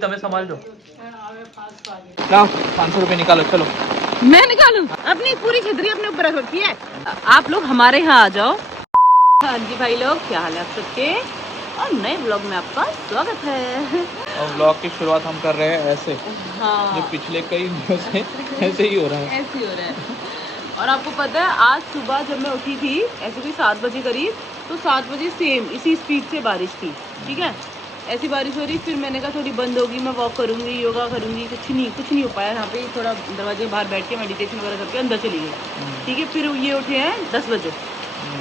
तुम्हें संभाल लो। लाओ 500 रुपए निकालो, चलो। मैं निकालूं? अपनी पूरी छतरी अपने ऊपर रख रखी है। आप लोग हमारे यहाँ आ जाओ। हाँ जी भाई लोग, क्या हाल है आप सबके? और नए ब्लॉग में आपका स्वागत है। और ब्लॉग की शुरुआत हम कर रहे हैं ऐसे। हाँ, जो पिछले कई दिनों से ऐसे ही हो रहा है। ऐसे ही हो रहा है। और आपको पता है, आज सुबह जब मैं उठी थी ऐसे कोई 7 बजे करीब, तो 7 बजे सेम इसी स्पीड से बारिश थी। ठीक है, ऐसी बारिश हो रही। फिर मैंने कहा थोड़ी बंद होगी, मैं वॉक करूँगी, योगा करूँगी। कुछ नहीं हो पाया। यहाँ पे थोड़ा दरवाजे के बाहर बैठ के मेडिटेशन वगैरह करके अंदर चली गई। ठीक है, फिर ये उठे हैं 10 बजे,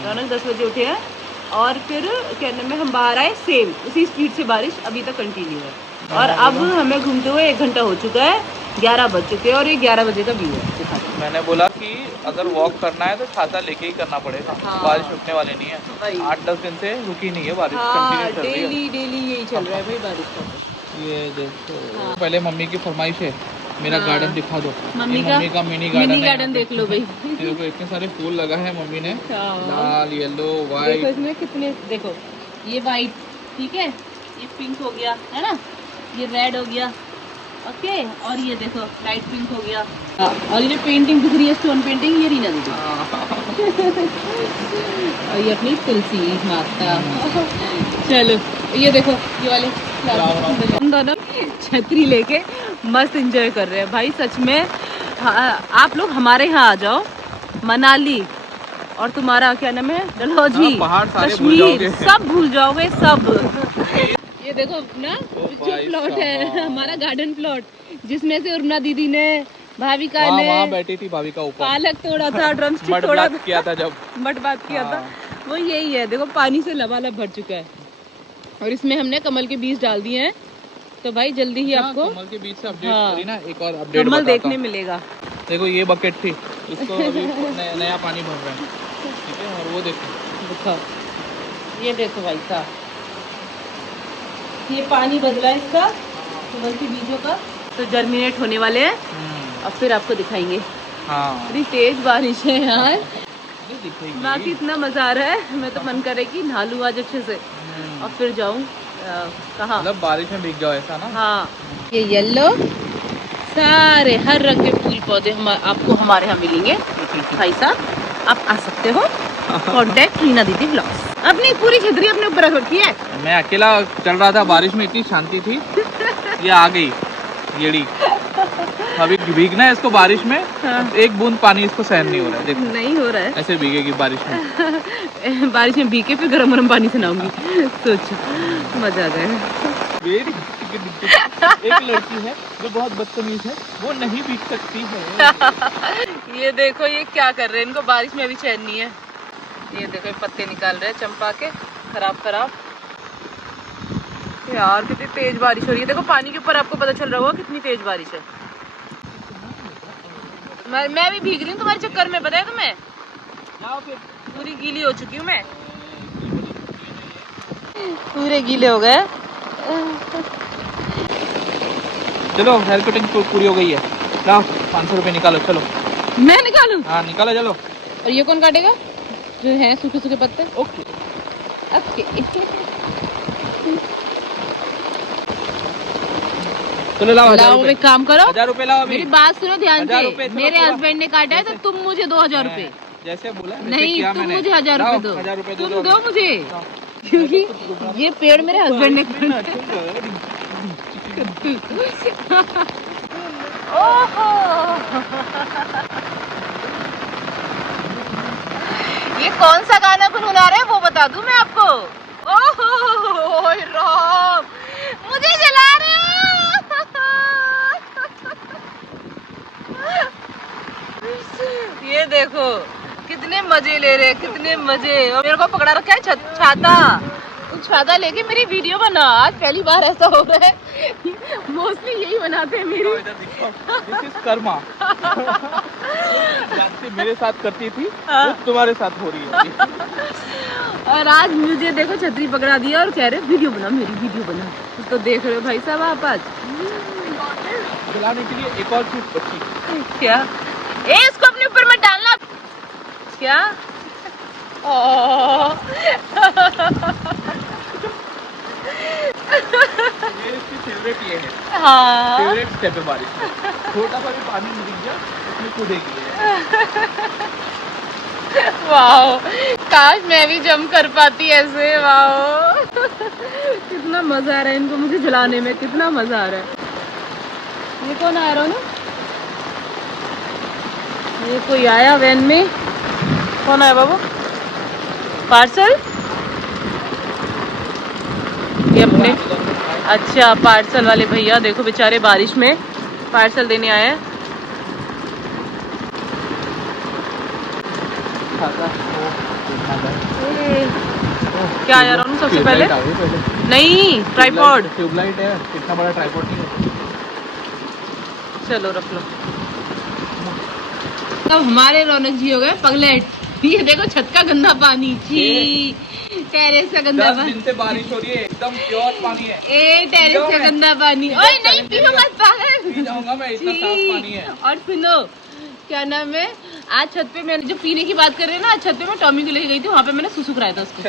रौनक 10 बजे उठे हैं। और फिर कहने में हम बाहर आए, सेम उसी स्पीड से बारिश अभी तक कंटिन्यू है। और अब हमें घूमते हुए 1 घंटा हो चुका है, 11 बज चुके हैं और ये 11 बजे का व्यू है। मैंने बोला कि अगर वॉक करना है तो छाता लेके ही करना पड़ेगा। हाँ। बारिश रुकने वाली नहीं है। 8-10 दिन से रुकी नहीं है बारिश, हाँ, कंटिन्यू चल रही है। डेली यही चल रहा है भाई बारिश का। ये देखो, हाँ। पहले मम्मी की फरमाइश है, मेरा हाँ। गार्डन दिखा दो। मम्मी ये का मम्मी का मिनी गार्डन गार्डन देख लो भाई। देखो इतने सारे फूल लगा है मम्मी ने, हाँ। लाल, येलो, देखो व्हाइट। इसमें कितने, देखो ये वाइट, ठीक है, ये पिंक हो गया है ना, ये रेड हो गया, ओके, और ये देखो लाइट पिंक हो गया। और ये पेंटिंग दिख रही है, स्टोन पेंटिंग, ये रीना दीदी। और ये अपनी तुलसी माता। चलो ये देखो, ये वाले हम दोनों छतरी लेके मस्त एंजॉय कर रहे हैं भाई सच में। आप लोग हमारे यहाँ आ जाओ, मनाली और तुम्हारा क्या नाम है, डलहौजी, पहाड़ सारे भूल कश्मीर, जाओगे। सब भूल जाओगे सब। ये देखो ना, जो भाई प्लॉट है साहब। हमारा गार्डन प्लॉट, जिसमें से उर्ना दीदी ने, भाविका ने वहाँ बैठी थी भाविका ऊपर, पालक तोड़ा था, ड्रम स्टिक मड तोड़ा ब्लास्ट किया था जब। मट बात किया था। हाँ। वो यही है, देखो पानी से लबालब भर चुका है। और इसमें हमने कमल के बीज डाल दिए हैं, तो भाई जल्दी ही आपको कमल के बीच से अपडेट हाँ, करी ना, एक और अपडेट कमल बताता देखने हूँ। मिलेगा। देखो ये बकेट थी, इसको अभी नया पानी भर रहा है, ठीक है। और वो देखो, ये देखो भाई साहब, ये पानी बदला है इसका, कमल के बीजों का, तो जर्मिनेट होने वाले हैं। अब फिर आपको दिखाएंगे। हाँ इतनी तेज बारिश है यार, ये दिखेगी। बाकी इतना मजा आ रहा है, मैं तो मन करे कि नहा लूं आज अच्छे से और फिर जाऊं कहाँ, मतलब बारिश में भीग जाओ ऐसा ना। हाँ। ये येलो, सारे हर रंग के फूल पौधे आपको हमारे यहाँ मिलेंगे भाई साहब। आप आ सकते हो, कॉन्टेक्ट रीना दीदी ब्लॉग्स। अपनी पूरी छतरी अपने ऊपर रख रखी है। मैं अकेला चल रहा था, बारिश में इतनी शांति थी, ये आ गई येड़ी। अभी भीगना है इसको बारिश में। हाँ। एक बूंद पानी इसको सहन नहीं हो रहा है, देखो नहीं हो रहा है। ऐसे भीगेगी बारिश में। बारिश में भीग के फिर गरम पानी से नहाऊंगी। सोच, मजा आ जाएगा। एक लड़की है जो बहुत बदतमीज है, वो नहीं भीग सकती है। ये देखो ये क्या कर रहे हैं, इनको बारिश में अभी चैन नहीं है। ये देखो ये पत्ते निकाल रहे हैं चंपा के, खराब। यार कितनी तेज बारिश हो रही है, देखो पानी के ऊपर आपको पता चल रहा होगा कितनी तेज बारिश है। मैं भी भीग रही हूँ तुम्हारे चक्कर में, पता है तुम्हें, पूरी गीली हो चुकी हूँ मैं, पूरे गीले हो गए। चलो हेयर कटिंग पूरी हो गई है, लाओ 500 रुपए निकालो, चलो। मैं निकालूं? हाँ निकालो, चलो। और ये कौन काटेगा, जो है सूखे पत्ते? ओके चलो लाओ। लाओ, एक काम करो, 1000 रुपए लाओ अभी। मेरी बात सुनो ध्यान 1000 से। रुपए, चलो मेरे पूरा। हस्बैंड ने काटा है तो तुम मुझे 2000 रुपए। जैसे बोला वैसे नहीं, किया तुम मैंने। मुझे 1000 लाओ, रुपए दो। 1000 रुपए दे तुम दो मुझे, क्योंकि ये पेड़ मेरे हस्बैंड ने काटा। ओहो, ये कौन सा गाना गुनगुना रहे हैं वो बता दूं मैं आपको। ओहो राम, मुझे जला रहे हो। ये देखो कितने मजे ले रहे हैं, कितने मजे। और मेरे को पकड़ा रखा है छाता, तुम छाता लेके मेरी वीडियो बना। आज पहली बार ऐसा हो रहा है, मोस्टली यही बनाते हैं मेरी। This is Karma. जानती मेरे साथ करती थी, वो तुम्हारे साथ हो रही है। और आज मुझे देखो छतरी पकड़ा दिया और कह रहे वीडियो बना, मेरी वीडियो बना। तो देख रहे हो भाई साहब आप आज खिलाने के लिए एक और चीज बची। क्या? इसको अपने ऊपर मत डालना। क्या? की फेवरेट ये है, हाँ फेवरेट स्टेप है बारिश में। छोटा सा भी पानी मिल गया उसमें कूदेगी है। वाओ, काश मैं भी जंप कर पाती ऐसे। वाओ कितना मजा आ रहा है इनको मुझे झुलाने में, कितना मजा आ रहा है। ये कौन आ रहा है ना, ये कोई आया वैन में, कौन आया बाबू? पार्सल? ये अपने, अच्छा पार्सल वाले भैया देखो बेचारे बारिश में पार्सल देने आए हैं। क्या आ रहा हूँ सबसे पहले? नहीं, ट्राइपॉड। ट्यूबलाइट है, इतना बड़ा ट्राइपॉड नहीं है। चलो रख लो। तब हमारे रौनक जी हो गए पगलेट। ये देखो छत का गंदा पानी, छी, टेरेस का गंदा 10 पानी। दिन से बारिश हो रही है, एकदम प्योर पानी है। ए टेरेस का गंदा पानी, ओए नहीं पियो मत पागल। पी जाऊंगा मैं, इतना साफ पानी है। और सुनो, क्या नाम है, आज छत पे मैंने जो पीने की बात कर रहे हैं ना, आज छत पे मैं टॉमी को लेके गई थी, वहाँ पे मैंने सुसु कराया था उसको।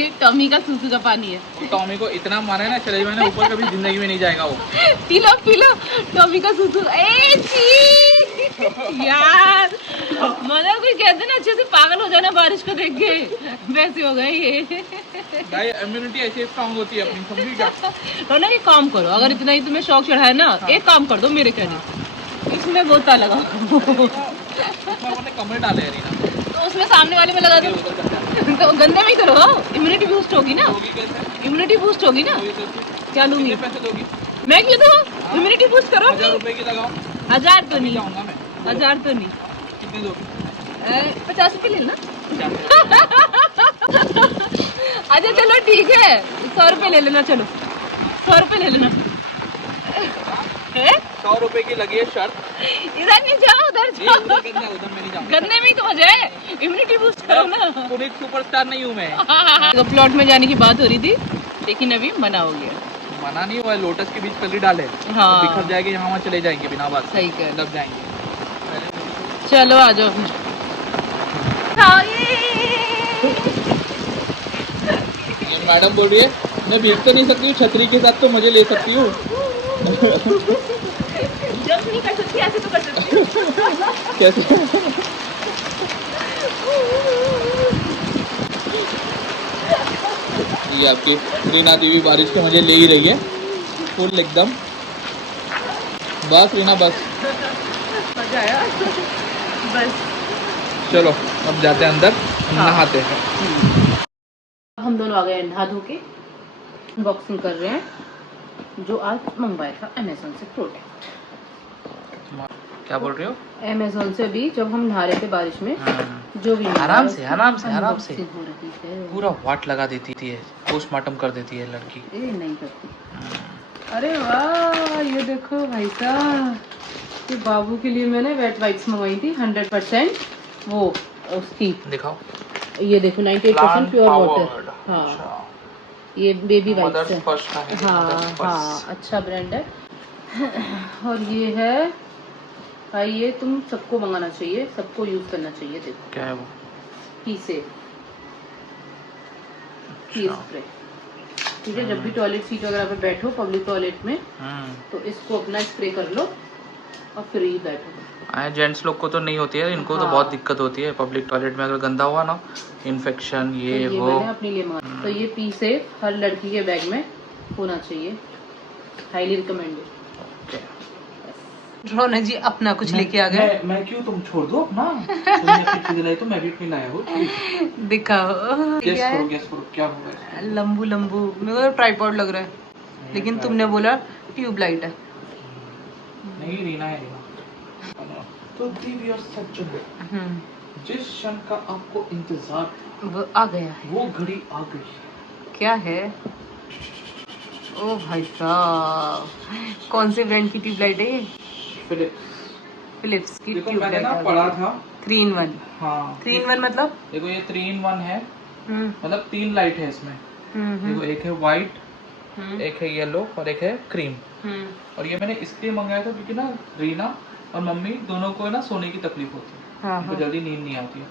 ये टॉमी का सुसु का पानी है। वो टॉमी को इतना मारे ना, चले मैंने ऊपर कभी जिंदगी में नहीं जाएगा वो। पी लो टॉमी का सुसु। ए छी यार, मतलब कोई कहते ना अच्छे से पागल हो जाना बारिश को देख के, वैसे हो गए ये। भाई इम्यूनिटी ऐसे स्ट्रांग होती है अपनी, समझी क्या? तो ना एक काम करो, अगर इतना ही तुम्हें शौक चढ़ा है ना, एक काम कर दो मेरे कहने, इसमें गोता लगाओ। कमरे डाले हैं रीना, तो उसमें सामने वाले में लगा दो, तो गंदे में ही तो लगाओ, इम्यूनिटी बूस्ट होगी ना। इम्यूनिटी बूस्ट होगी ना। क्या लूंगी? पैसे दोगी? मैं क्यों दूँ? इम्यूनिटी बूस्ट करो। 1000 रुपए की लगाओ। 1000 तो नहीं, जाऊंगा मैं। 1000 तो नहीं, कितने दोगी? 50 रुपये ले लेना। अच्छा चलो ठीक है, 100 रुपये ले लेना, चलो 100 रुपये ले लेना। 100 रुपए की लगी है शर्त। इधर नहीं जाओ, उधर जाओ। उधर मैं नहीं जाऊंगा। गन्ने में ही तो मजा है, इम्यूनिटी बूस्ट करो ना। पुनीत सुपरस्टार नहीं हूँ मैं। तो प्लॉट में जाने की बात हो रही थी, लेकिन अभी मना हो गया। मना नहीं हुआ है, लोटस के बीच कली डाले। हाँ। तो बिखर जाएगी, यहाँ वहाँ चले जाएंगे बिना बात। सही कह, दब जाएंगे। चलो आ जाओ। ये मैडम बोल रही है मैं भीग तो नहीं सकती हूँ, छतरी के साथ तो मुझे ले सकती हूँ। जब नहीं कर सकती, ऐसे तो कर सकती हूँ। कैसे? ये आपकी रीना देवी बारिश के मजे ले ही रही है फुल एकदम। बस रीना बस, मजा आया बस। चलो अब जाते हैं अंदर, नहाते हैं। हम दोनों आ गए नहा धो के, अनबॉक्सिंग कर रहे हैं जो आज मंगवाया था अमेजोन से प्रोडक्ट। क्या बोल रहे हो? अमेजोन से भी जब हम नहा रहे थे बारिश में, जो भी आराम से आराम से आराम से unboxing हो रही है। पूरा वाट लगा देती है, पोस्टमार्टम कर देती है लड़की। ए नहीं करती। अरे वाह, ये देखो भाई साहब, ये बाबू के लिए मैंने वेट वाइप्स मंगवाई थी 100% वो उसकी। दिखाओ, ये देखो 98% प्योर वाटर। हाँ अच्छा। ये बेबी वाइप्स मदर्स है। फर्स्ट का है। हाँ हाँ, अच्छा ब्रांड है। और ये है भाई, ये तुम सबको मंगाना चाहिए, सबको यूज करना चाहिए। देखो क्या है वो? की स्प्रे, ठीक है। जब भी टॉयलेट सीट वगैरह पे बैठो पब्लिक टॉयलेट में, तो इसको अपना स्प्रे कर लो और फिर ही बैठो। जेंट्स लोग को तो नहीं होती है, इनको तो बहुत दिक्कत होती है पब्लिक टॉयलेट में, अगर गंदा हुआ ना, इन्फेक्शन ये तो ये वो। मैंने अपने लिए मंगाया। तो ये पी सेफ हर लड़की के बैग में होना चाहिए, हाईली रिकमेंडेड। रौनक जी अपना कुछ लेके आ गए। मैं क्यों, तुम छोड़ दो अपना। तुमने अपनी चीज़ें लाई तो मैं भी अपनी लाया हूँ। दिखाओ गेस करो क्या होगा। लंबू लंबू, मेरे को ट्राइपॉड लग रहा है, लेकिन तुमने बोला ट्यूबलाइट है। नहीं रीना है, रीना। तो दिव्य सज्जन, जिस क्षण का आपको इंतजार था, वो आ गया है, वो घड़ी आ गई। क्या है? ओ भाई साहब, कौन से ब्रांड की ट्यूबलाइट है ये? फिलिप्स की देखो मैंने ट्यूबलाइट ना पढ़ा था 3-in-1। हाँ 3-in-1 मतलब? देखो ये 3-in-1 है, मतलब 3 लाइट है इसमें। देखो एक है व्हाइट, एक है येलो और एक है क्रीम। और ये मैंने इसलिए मंगाया था क्योंकि ना रीना और मम्मी दोनों को ना सोने की तकलीफ होती है, उनको जल्दी नींद नहीं आती है।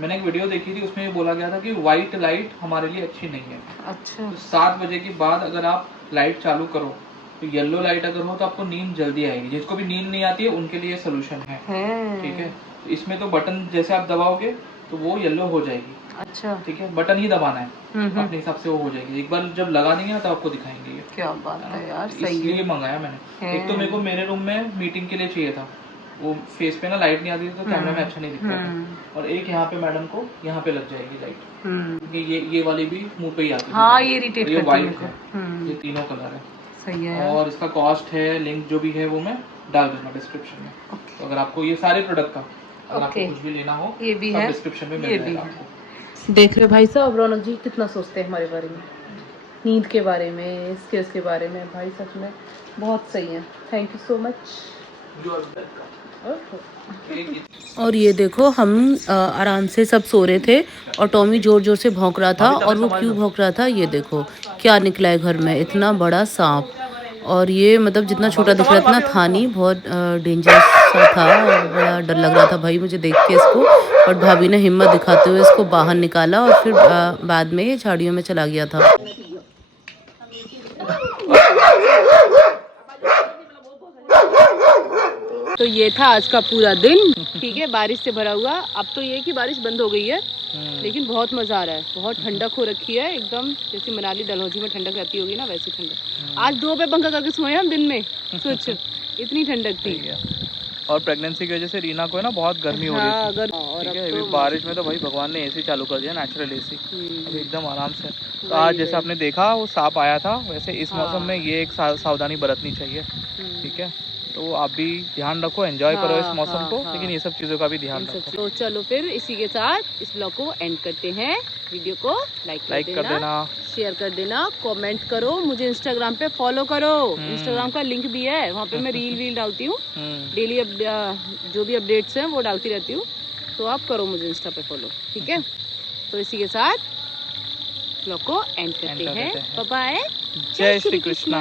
मैंने एक वीडियो देखी थी, उसमें ये बोला गया था कि व्हाइट लाइट हमारे लिए अच्छी नहीं है। अच्छा। तो 7 बजे के बाद अगर आप लाइट चालू करो तो येलो लाइट अगर हो तो आपको नींद जल्दी आएगी। जिसको भी नींद नहीं आती है उनके लिए सोल्यूशन है, ठीक है। तो इसमें तो बटन जैसे आप दबाओगे तो वो येलो हो जाएगी। अच्छा, ठीक है, बटन ही दबाना है, अपने हिसाब से वो हो जाएगी। एक बार जब लगा देंगे ना तो आपको दिखाएंगे ये। क्या बात है यार, सही है। इसलिए मंगाया मैंने। एक तो मेरे को मेरे रूम में मीटिंग के लिए चाहिए था, वो फेस पे ना लाइट नहीं आती थी तो कैमरे में अच्छा नहीं दिखता था। और एक यहाँ पे मैडम को यहाँ पे लग जाएगी लाइट, ये वाली भी मुंह पे ही आती है। हाँ, ये इरिटेट करती है। वाइट है, ये तीनों कलर है, सही है। और इसका कॉस्ट है, लिंक जो भी है वो मैं डाल दूंगा डिस्क्रिप्शन में। तो अगर आपको ये सारे प्रोडक्ट का अगर आपको कुछ भी लेना हो, ये भी है डिस्क्रिप्शन में मिल जाएगा आपको। देख रहे भाई साहब, रौनक जी कितना सोचते हैं हमारे बारे में, नींद के बारे में, इसके बारे में। भाई सच में बहुत सही है, थैंक यू सो मच। और ये देखो हम आराम से सब सो रहे थे और टॉमी जोर जोर से भौंक रहा था। और वो क्यों भौंक रहा था, ये देखो क्या निकला है घर में, इतना बड़ा सांप। और ये मतलब जितना छोटा दिख रहा था, इतना था नहीं, बहुत डेंजरस सा था और बड़ा डर लग रहा था भाई मुझे देख के इसको। और भाभी ने हिम्मत दिखाते हुए इसको बाहर निकाला और फिर बाद में ये झाड़ियों में चला गया था। तो ये था आज का पूरा दिन, ठीक है, बारिश से भरा हुआ। अब तो ये कि बारिश बंद हो गई है, लेकिन बहुत मजा आ रहा है। बहुत ठंडक हो रखी है, एकदम जैसे मनाली डलहौजी में ठंडक रहती होगी ना, वैसी ठंडक। आज 2 पे पंखा करके सोए हम दिन में, सोच इतनी ठंडक थी। और प्रेगनेंसी की वजह से रीना को है ना बहुत गर्मी हो रही थी। ठीक है, तो बारिश में तो भाई भगवान ने एसी चालू कर दिया, नेचुरल एसी, अभी एकदम आराम से। तो आज जैसे आपने देखा वो सांप आया था, वैसे इस मौसम में ये एक सावधानी बरतनी चाहिए, ठीक है। तो आप भी ध्यान रखो, एंजॉय करो इस मौसम को, लेकिन ये सब चीज़ों का भी ध्यान रखो। तो चलो फिर इसी के साथ इस ब्लॉग को एंड करते हैं। वीडियो को लाइक कर देना, शेयर कर देना, कमेंट करो, मुझे इंस्टाग्राम पे फॉलो करो। इंस्टाग्राम का लिंक भी है, वहाँ पे मैं रील डालती हूँ डेली, जो भी अपडेट्स हैं वो डालती रहती हूँ। तो आप करो मुझे इंस्टा पे फॉलो, ठीक है। तो इसी के साथ ब्लॉग को एंड करते हैं। बाय बाय, जय श्री कृष्णा।